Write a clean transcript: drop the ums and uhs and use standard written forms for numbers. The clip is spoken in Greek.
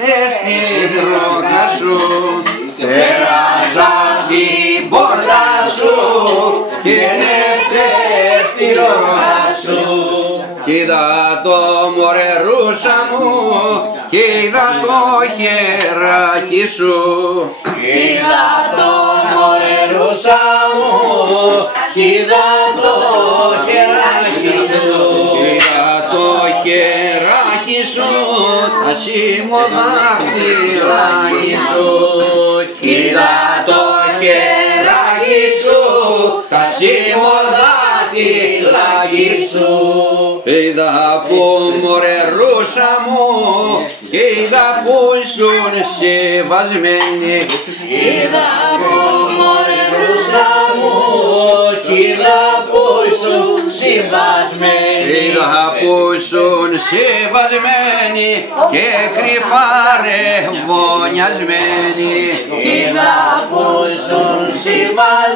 ήρθες στη ρόκα σου, πέρασα την πόρτα σου και ήρθες στη ρόκα σου. Κι είδα το μωρερούσα μου, κι είδα το χεράκι σου. Είδα το μωρερούσα μου, κι είδα το χεράκι σου. Είδα το χεράκι σου, τα σιμωδάχτυλάκι σου. Είδα το χεράκι σου, τα σιμωδάχτυλάκι σου. Είδα που μωρερούσα μου, κι είδα που ήσουν συμβασμένη. Είδα που μωρερούσα μου, κι είδα που ήσουν συμβασμένη. Είδα που ήσουν συμβασμένη και κρυφά ρεμβονιασμένη. Είδα που ήσουν συμβασμένη.